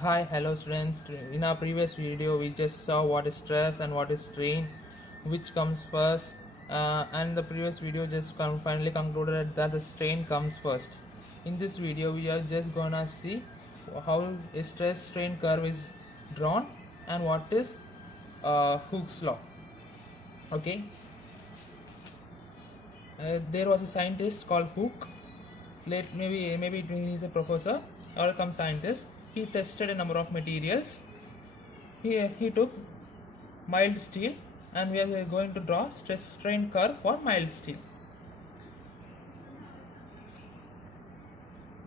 Hi, hello students. In our previous video, we just saw what is stress and what is strain, which comes first. And the previous video just finally concluded that the strain comes first. In this video, we are just gonna see how a stress strain curve is drawn and what is Hooke's law. Okay, there was a scientist called Hooke. Maybe he is a professor or some scientist. He tested a number of materials. He took mild steel, and we are going to draw stress strain curve for mild steel.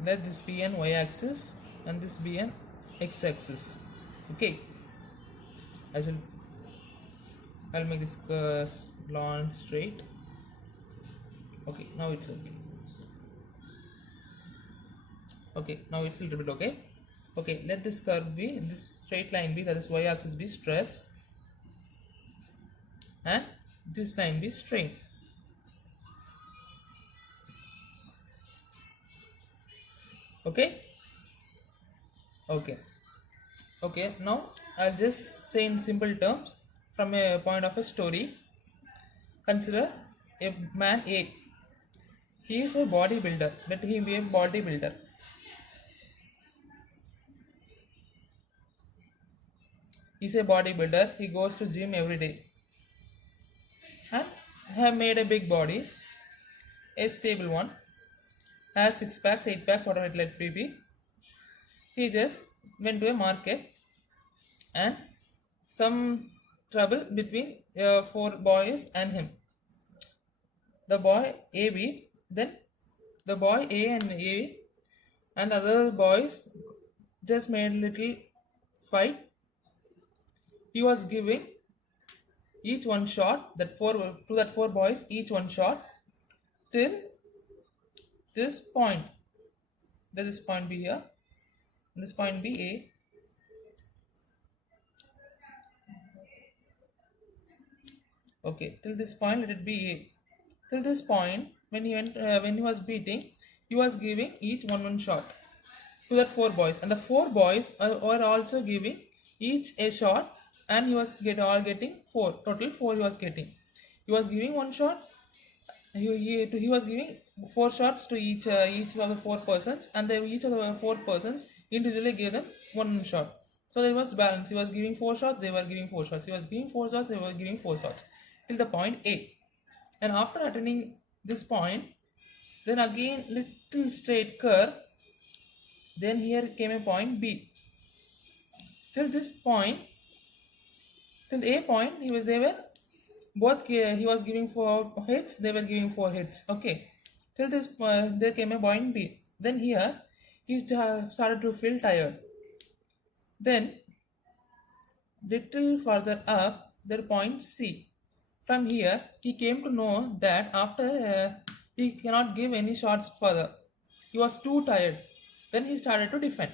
Let this be an y-axis and this be an x-axis. Okay, I'll make this long straight. Okay, now it's okay. Okay, now it's a little bit okay. Okay, let this curve be, this straight line be, that is y-axis, be stress, and this line be strain. Okay. Okay, now I'll just say in simple terms from a point of a story. Consider a man A. He is a bodybuilder. Let him be a bodybuilder. He's a bodybuilder. He goes to gym every day and have made a big body, a stable one, has 6 packs, 8 packs, whatever it let be. He just went to a market and some trouble between 4 boys and him. The boy AB, then the boy A and other boys just made a little fight. He was giving each one shot, that four boys, each one shot till this point. Let this point be here, this point be A. Okay, till this point let it be A. Till this point, when he was beating, he was giving each one shot to that 4 boys, and the 4 boys are also giving each a shot, and he was getting 4, total 4 he was getting. He was giving one shot. He was giving 4 shots to each of the 4 persons, and each of the 4 persons individually gave them one shot. So there was balance. He was giving 4 shots, they were giving 4 shots. He was giving 4 shots, they were giving 4 shots till the point A. And after attaining this point, then again little straight curve. Then here came a point B. Till this point, till A point, they were both. He was giving 4 hits, they were giving 4 hits. Okay, till this there came a point B. Then here he started to feel tired. Then little further up, there point C. From here, he came to know that after he cannot give any shots further. He was too tired. Then he started to defend.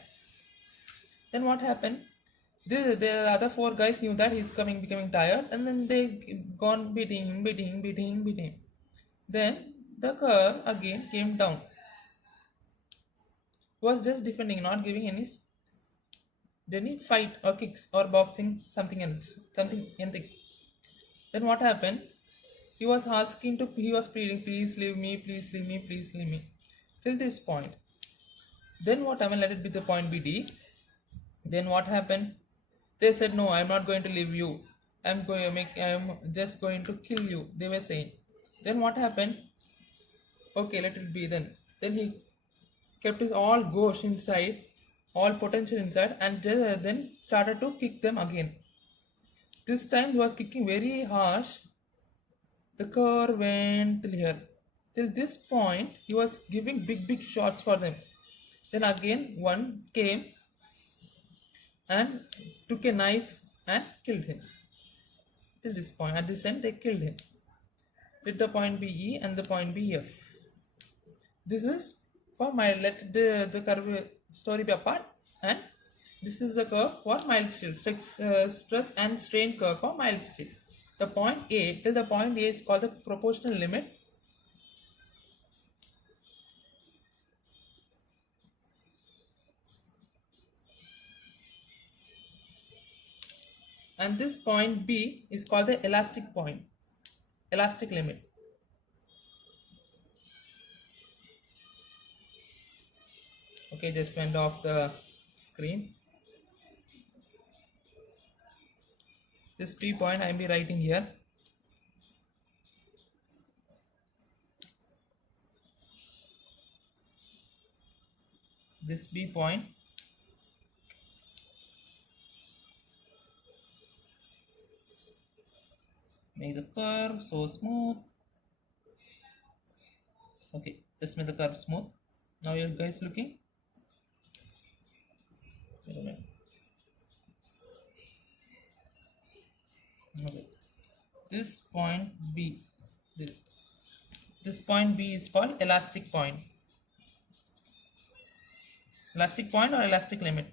Then what happened? The other 4 guys knew that he's becoming tired, and then they gone beating. Then the curve again came down. He was just defending, not giving any fight or kicks or boxing, something else, anything. Then what happened? He was pleading, please leave me, please leave me, please leave me, till this point. Then what happened? Let it be the point BD. Then what happened? They said, no, I'm not going to leave you. I'm just going to kill you, they were saying. Then what happened? Okay, let it be then. Then he kept his all ghost inside, all potential inside, and then started to kick them again. This time he was kicking very harsh. The curve went till here. Till this point, he was giving big shots for them. Then again, one came and took a knife and killed him. Till this point, at this end, they killed him. Let the point be E and the point be F. This is for mild. Let the curve story be apart, and this is the curve for mild steel. Stress and strain curve for mild steel. The point A till the point A is called the proportional limit. and this point B is called the elastic point, elastic limit. Okay, just went off the screen. This P point I am be writing here. This B point make the curve so smooth. Okay, just make the curve smooth. Now you guys looking. Wait a minute. Okay, this point B, this point B is called elastic point. Elastic point or elastic limit.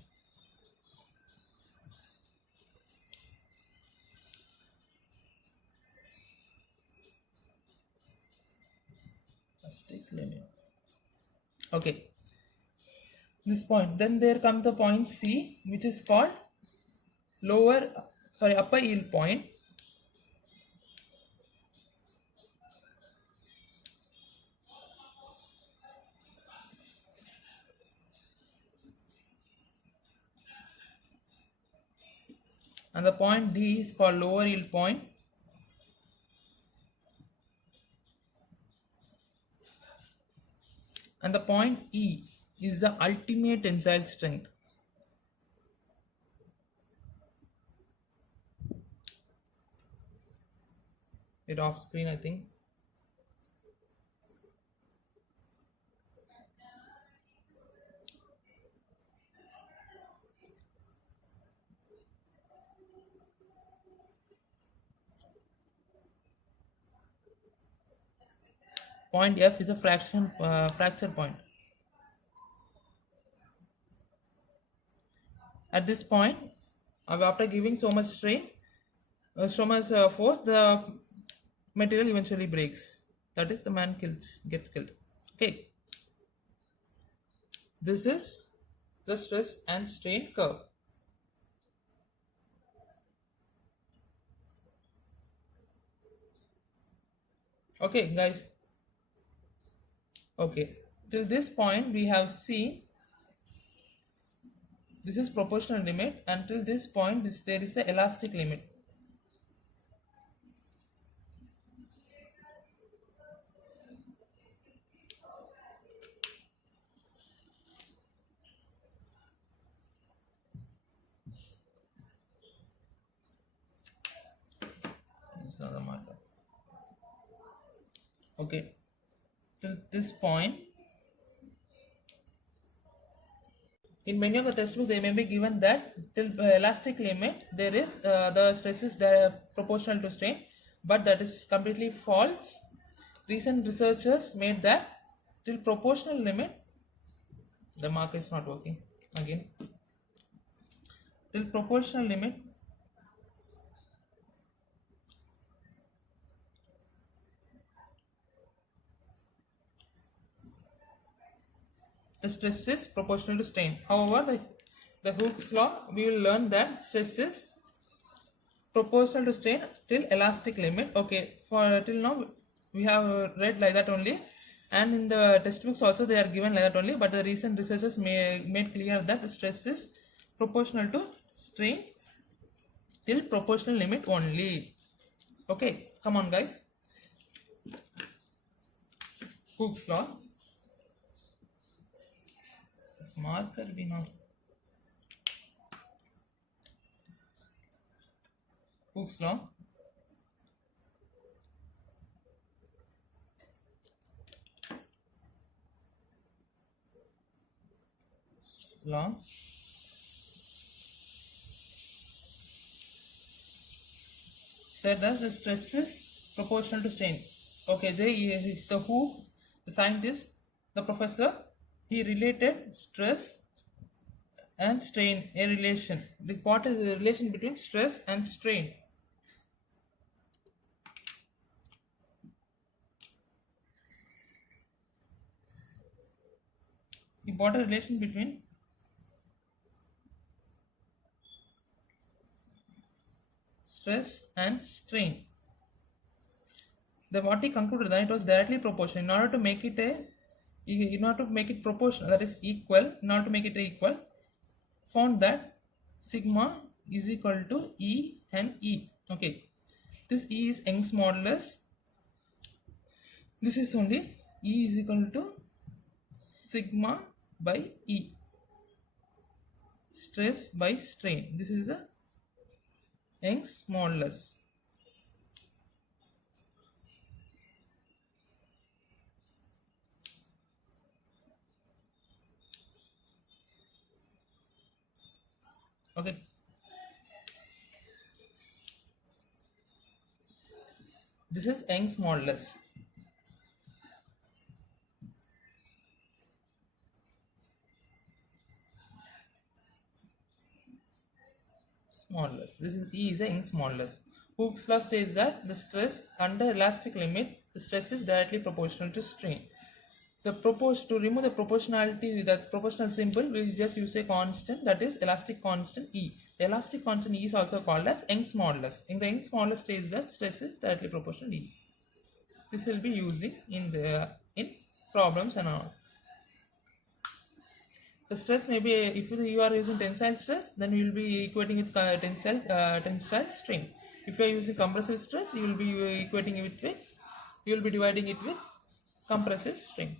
Elastic limit. Okay, this point. Then there comes the point C, which is called upper yield point. And the point D is called lower yield point. And the point E is the ultimate tensile strength. It off screen, I think. Point F is a fracture point. At this point, after giving so much strain, so much force, the material eventually breaks. That is, the man gets killed. Okay. This is the stress and strain curve. Okay, guys. Okay, till this point we have seen this is proportional limit. Until this point, there is the elastic limit. This is another marker. Okay, till this point, in many of the textbooks they may be given that till elastic limit there is the stress is proportional to strain, but that is completely false. Recent researchers made that till proportional limit, the marker is not working again, till proportional limit the stress is proportional to strain. However, the Hooke's law, we will learn that stress is proportional to strain till elastic limit. Okay, for till now we have read like that only, and in the textbooks also they are given like that only, but the recent researchers made clear that the stress is proportional to strain till proportional limit only. Okay, come on guys. Hooke's law. This marker be now. Hooke's law. Law. Said that the stress is proportional to strain. Okay, the Hooke, the scientist, the professor, he related stress and strain, a relation. What is the relation between stress and strain? Important relation between stress and strain. What he concluded that it was directly proportional. In order to make it proportional, that is equal, in order to make it equal, found that sigma is equal to E and E. Okay, this E is Young's modulus. This is only E is equal to sigma by E, stress by strain. This is a Young's modulus. Okay, this is Young's modulus. Modulus. This is E is a Young's modulus. Hooke's law states that the stress under elastic limit, the stress is directly proportional to strain. To remove the proportionality, that's proportional symbol, we'll just use a constant, that is elastic constant E. The elastic constant E is also called as Young's modulus. In the Young's modulus states that stress is directly proportional to E. This will be using in problems and all. The stress may be, if you are using tensile stress, then you will be equating with tensile strain. If you are using compressive stress, you will be dividing it with compressive strain.